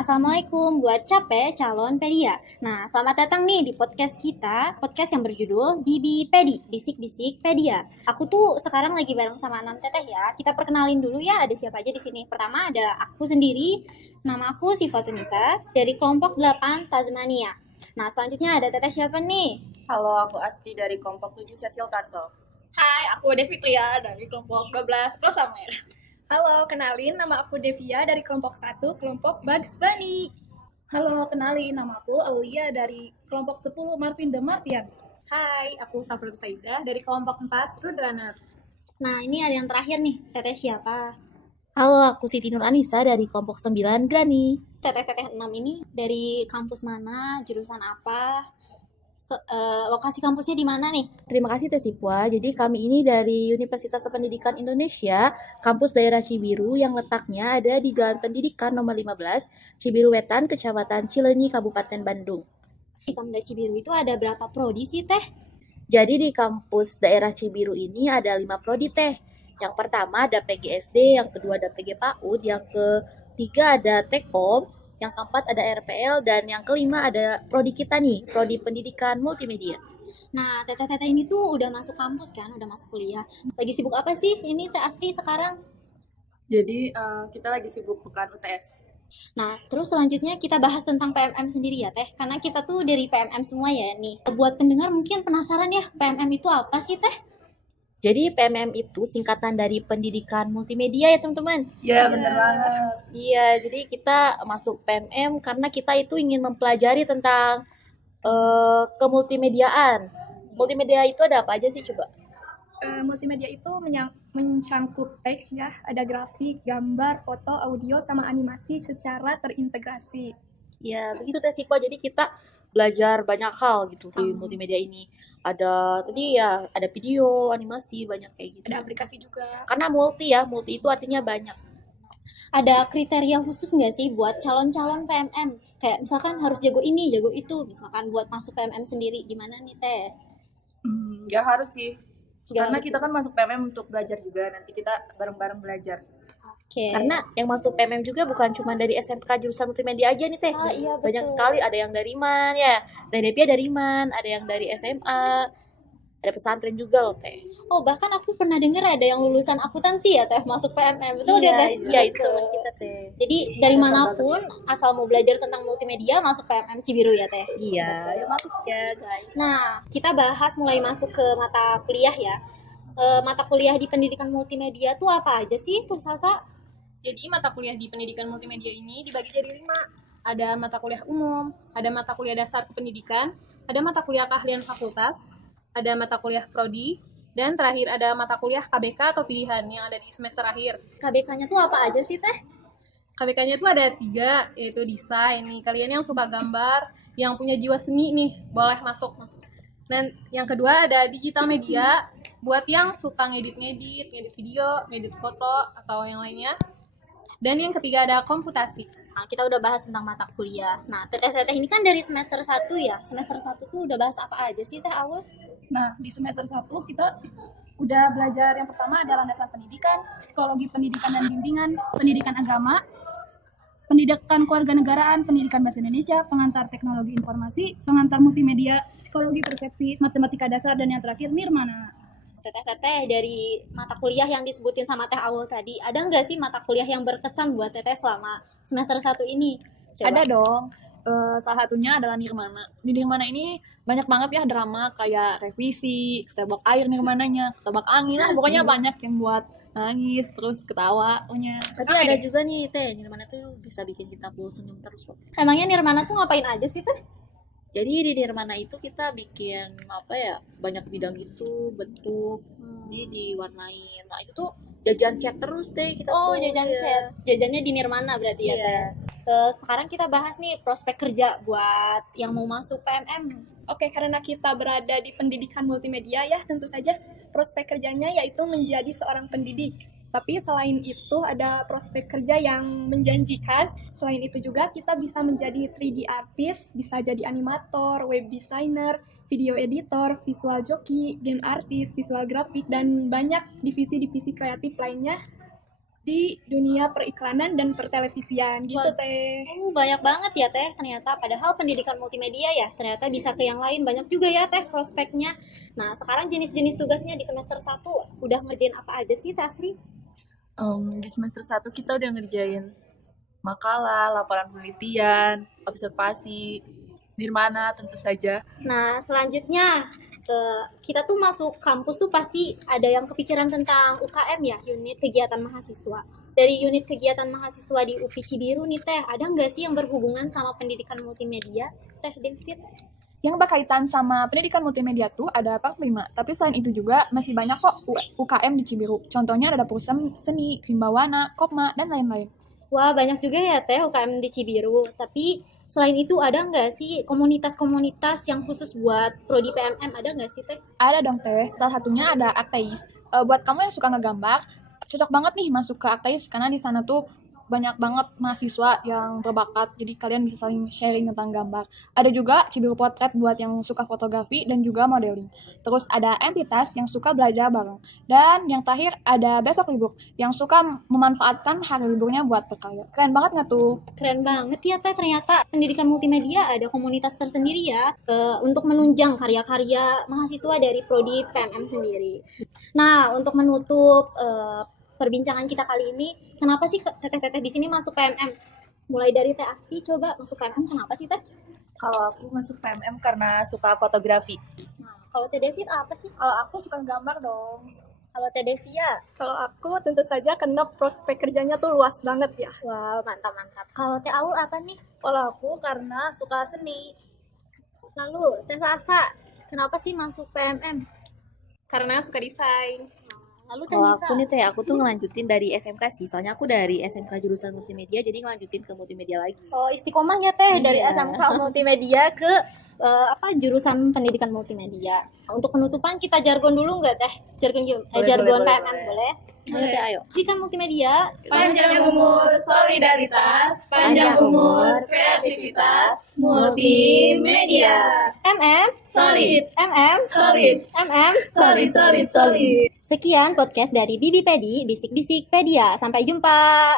Assalamualaikum buat capek calon pedia. Nah, selamat datang nih di podcast kita, podcast yang berjudul Bibi Pedi, Bisik-bisik Pedia. Aku tuh sekarang lagi bareng sama 6 teteh ya. Kita perkenalin dulu ya, ada siapa aja di sini. Pertama ada aku sendiri, nama aku Sifatunisa dari kelompok 8 Tasmania. Nah, selanjutnya ada teteh siapa nih? Halo, aku Asti dari kelompok 7 Cecil Tarto. Hai, aku Devitria dari kelompok 12 Rosamer. Halo, kenalin nama aku Devia dari kelompok 1, kelompok Bugs Bunny. Halo, kenalin nama aku Aulia dari kelompok 10 Marvin the Martian. Hai, aku Safrul Saidah dari kelompok 4 Roadrunner. Nah, ini ada yang terakhir nih, teteh siapa? Halo, aku Siti Nur Anissa dari kelompok 9 Grani. Teteh-teteh 6 ini dari kampus mana, jurusan apa, lokasi kampusnya di mana nih? Terima kasih Teh Sipwa. Jadi kami ini dari Universitas Pendidikan Indonesia, kampus daerah Cibiru yang letaknya ada di Jalan Pendidikan nomor 15, Cibiru Wetan, Kecamatan Cileunyi, Kabupaten Bandung. Di Kamda Cibiru itu ada berapa prodi sih teh? Jadi di kampus daerah Cibiru ini ada 5 prodi Teh. Yang pertama ada PGSD, yang kedua ada PG PAUD, yang ketiga ada Tekom, yang keempat ada RPL, dan yang kelima ada prodi kita nih, prodi pendidikan multimedia. Nah, teteh-teteh ini tuh udah masuk kampus kan, udah masuk kuliah. Lagi sibuk apa sih ini Teh Asri sekarang? Jadi kita lagi sibuk pekan UTS. Nah, terus selanjutnya kita bahas tentang PMM sendiri ya Teh, karena kita tuh dari PMM semua ya nih. Buat pendengar mungkin penasaran ya, PMM itu apa sih Teh? Jadi PMM itu singkatan dari pendidikan multimedia ya teman-teman. Ya, bener banget. Iya, jadi kita masuk PMM karena kita itu ingin mempelajari tentang kemultimediaan. Multimedia itu ada apa aja sih coba? Multimedia itu mencangkup teks ya, ada grafik, gambar, foto, audio, sama animasi secara terintegrasi. Ya, begitu Teh Sipa. Jadi kita belajar banyak hal gitu di multimedia ini. Ada tadi ya, ada video, animasi, banyak kayak gitu. Ada aplikasi juga. Karena multi itu artinya banyak. Ada kriteria khusus nggak sih buat calon-calon PMM? Kayak misalkan harus jago ini, jago itu. Misalkan buat masuk PMM sendiri, gimana nih Teh? Nggak harus sih. Nggak Karena harus. kita kan masuk PMM untuk belajar juga. Nanti kita bareng-bareng belajar. Oke. Karena yang masuk PMM juga bukan cuma dari SMK jurusan multimedia aja nih Teh. Oh, iya, Banyak betul. sekali, ada yang dari MAN ya. Dari Devia dari MAN, ada yang dari SMA, ada pesantren juga loh Teh. Oh, bahkan aku pernah dengar ada yang lulusan akuntansi ya Teh masuk PMM. Betul Iya, gak Teh? iya itu teman kita Teh. Jadi dari manapun asal mau belajar tentang multimedia masuk PMM Cibiru ya Teh. Iya, ayo masuk ya guys. Nah, kita bahas mulai masuk ke mata kuliah ya. Mata kuliah di pendidikan multimedia tuh apa aja sih Teh Sasa? Jadi mata kuliah di pendidikan multimedia ini dibagi jadi 5. Ada mata kuliah umum, ada mata kuliah dasar kependidikan, ada mata kuliah keahlian fakultas, ada mata kuliah prodi, dan terakhir ada mata kuliah KBK atau pilihan yang ada di semester akhir. KBK-nya tuh apa aja sih Teh? KBK-nya itu ada 3, yaitu desain nih. Kalian yang suka gambar, yang punya jiwa seni nih, boleh masuk. Dan yang kedua ada digital media, buat yang suka ngedit video, ngedit foto, atau yang lainnya. Dan yang ketiga ada komputasi. Nah, kita udah bahas tentang mata kuliah. Nah, teteh-teteh ini kan dari semester 1 ya. Semester 1 tuh udah bahas apa aja sih Teh awal? Nah, di semester 1 kita udah belajar yang pertama ada landasan pendidikan, psikologi pendidikan dan bimbingan, pendidikan agama, pendidikan kewarganegaraan, pendidikan bahasa Indonesia, pengantar teknologi informasi, pengantar multimedia, psikologi persepsi, matematika dasar, dan yang terakhir nirmana. Teteh-teteh dari mata kuliah yang disebutin sama Teh Awal tadi, ada nggak sih mata kuliah yang berkesan buat Teteh selama semester 1 ini? Coba. Ada dong. Salah satunya adalah Nirmana. Di Nirmana ini banyak banget ya drama kayak revisi, ketebak air Nirmananya, ketebak angin lah, pokoknya banyak yang buat nangis terus ketawa punya. Tapi ada juga nih Teh, di mana tuh bisa bikin kita full senyum terus loh. Emangnya Nirmana tuh ngapain aja sih Teh? Jadi di Nirmana itu kita bikin apa ya, banyak bidang gitu, bentuk, jadi diwarnain. Nah itu tuh jajan chat terus Teh kita Oh, tuh. jajan Iya. chat. Jajannya di Nirmana berarti ya Iya. Teh. Sekarang kita bahas nih prospek kerja buat yang mau masuk PMM. Oke, karena kita berada di pendidikan multimedia ya, tentu saja prospek kerjanya yaitu menjadi seorang pendidik. Tapi selain itu ada prospek kerja yang menjanjikan. Selain itu juga kita bisa menjadi 3D artist, bisa jadi animator, web designer, video editor, visual joki, game artist, visual grafik, dan banyak divisi-divisi kreatif lainnya. di dunia periklanan dan pertelevisian gitu Wah. Teh. Banyak banget ya Teh ternyata, padahal pendidikan multimedia ya ternyata bisa ke yang lain, banyak juga ya Teh prospeknya. Nah sekarang jenis-jenis tugasnya di semester 1 udah ngerjain apa aja sih Teh Asri? Di semester 1 kita udah ngerjain makalah, laporan penelitian, observasi, nirmana tentu saja. Nah selanjutnya kita tuh masuk kampus tuh pasti ada yang kepikiran tentang UKM ya, unit kegiatan mahasiswa. Dari unit kegiatan mahasiswa di UPI Cibiru nih Teh, ada nggak sih yang berhubungan sama pendidikan multimedia? Teh David? Yang berkaitan sama pendidikan multimedia tuh ada Pars 5, tapi selain itu juga masih banyak kok UKM di Cibiru. Contohnya ada dapur seni, Himbawana, Kopma, dan lain-lain. Wah banyak juga ya Teh UKM di Cibiru, tapi selain itu ada nggak sih komunitas-komunitas yang khusus buat prodi PMM, ada nggak sih Teh? Ada dong Teh, salah satunya ada Akteis. Buat kamu yang suka ngegambar, cocok banget nih masuk ke Akteis karena di sana tuh banyak banget mahasiswa yang berbakat, jadi kalian bisa saling sharing tentang gambar. Ada juga Cibiru Potret buat yang suka fotografi dan juga modeling. Terus ada entitas yang suka belajar bareng. Dan yang terakhir ada Besok Libur yang suka memanfaatkan hari liburnya buat berkarya. Keren banget nggak tuh? Keren banget ya Teh, ternyata pendidikan multimedia ada komunitas tersendiri ya untuk menunjang karya-karya mahasiswa dari prodi PMM sendiri. Nah, untuk menutup perbincangan kita kali ini, kenapa sih Teteh-teteh di sini masuk PMM? Mulai dari Teh Asri, coba masuk PMM kenapa sih Teh? Kalau aku masuk PMM karena suka fotografi. Nah, kalau Teh David apa sih? Kalau aku suka gambar dong. Kalau Teh Devia? Kalau aku tentu saja karena prospek kerjanya tuh luas banget ya. Wow, mantap-mantap. Kalau Teh Aul apa nih? Kalau aku karena suka seni. Lalu Teh Sasa, kenapa sih masuk PMM? Karena suka desain. Lalu Teh Kalau Nisa? aku nih Teh, aku tuh ngelanjutin dari SMK sih. Soalnya aku dari SMK jurusan multimedia, jadi ngelanjutin ke multimedia lagi. Oh, istiqomah ya Teh dari Iya. SMK multimedia ke jurusan pendidikan multimedia. Nah, untuk penutupan kita jargon dulu nggak Teh? Jargon Boleh, PMM boleh? Boleh Teh, ayo. Pendidikan multimedia, Panjang umur solidaritas, panjang umur kreativitas, multimedia. solid. Solid. Sekian podcast dari Bibi Pedi, Bisik-Bisik Pedia. Sampai jumpa.